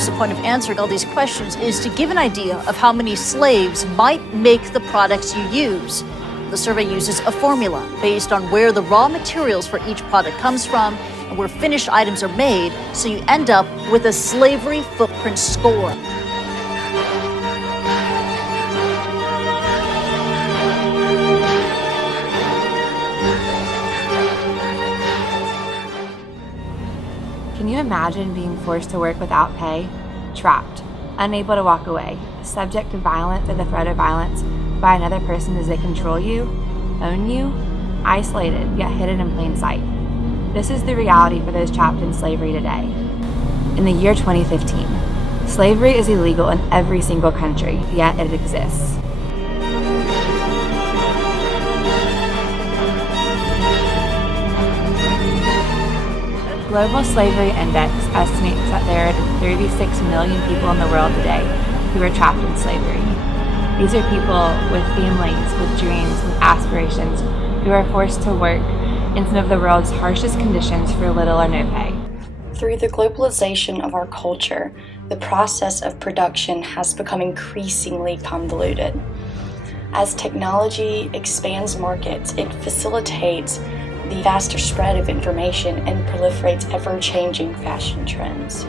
course, the point of answering all these questions is to give an idea of how many slaves might make the products you use. The survey uses a formula based on where the raw materials for each product comes from and where finished items are made, so you end up with a slavery footprint score. Can you imagine being forced to work without pay, trapped, unable to walk away, subject to violence or the threat of violence by another person as they control you, own you, isolated yet hidden in plain sight? This is the reality for those trapped in slavery today. In the year 2015, slavery is illegal in every single country, yet it exists. Global Slavery Index estimates that there are 36 million people in the world today who are trapped in slavery. These are people with families, with dreams, with aspirations, who are forced to work in some of the world's harshest conditions for little or no pay. Through the globalization of our culture, the process of production has become increasingly convoluted. As technology expands markets, it facilitates the faster spread of information and proliferates ever-changing fashion trends.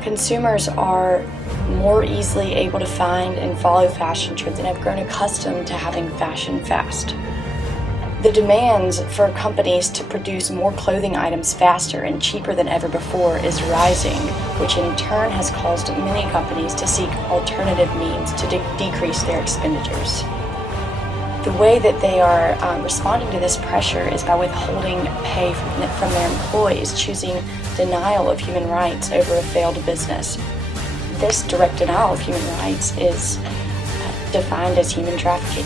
Consumers are more easily able to find and follow fashion trends and have grown accustomed to having fashion fast. The demands for companies to produce more clothing items faster and cheaper than ever before is rising, which in turn has caused many companies to seek alternative means to decrease their expenditures. The way that they are responding to this pressure is by withholding pay from their employees, choosing denial of human rights over a failed business. This direct denial of human rights is defined as human trafficking.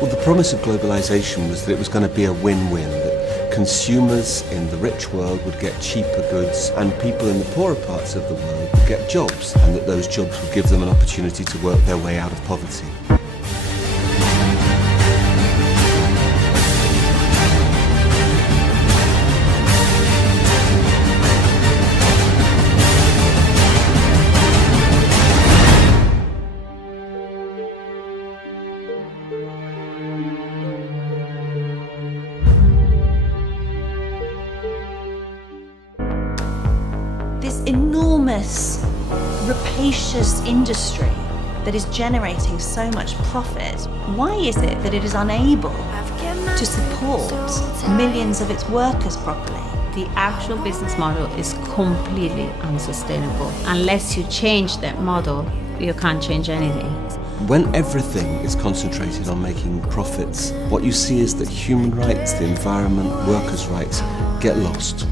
Well, the promise of globalization was that it was going to be a win-win, that consumers in the rich world would get cheaper goods and people in the poorer parts of the world would get jobs, and that those jobs would give them an opportunity to work their way out of poverty. This enormous, rapacious industry that is generating so much profit, why is it that it is unable to support millions of its workers properly? The actual business model is completely unsustainable. Unless you change that model, you can't change anything. When everything is concentrated on making profits, what you see is that human rights, the environment, workers' rights get lost.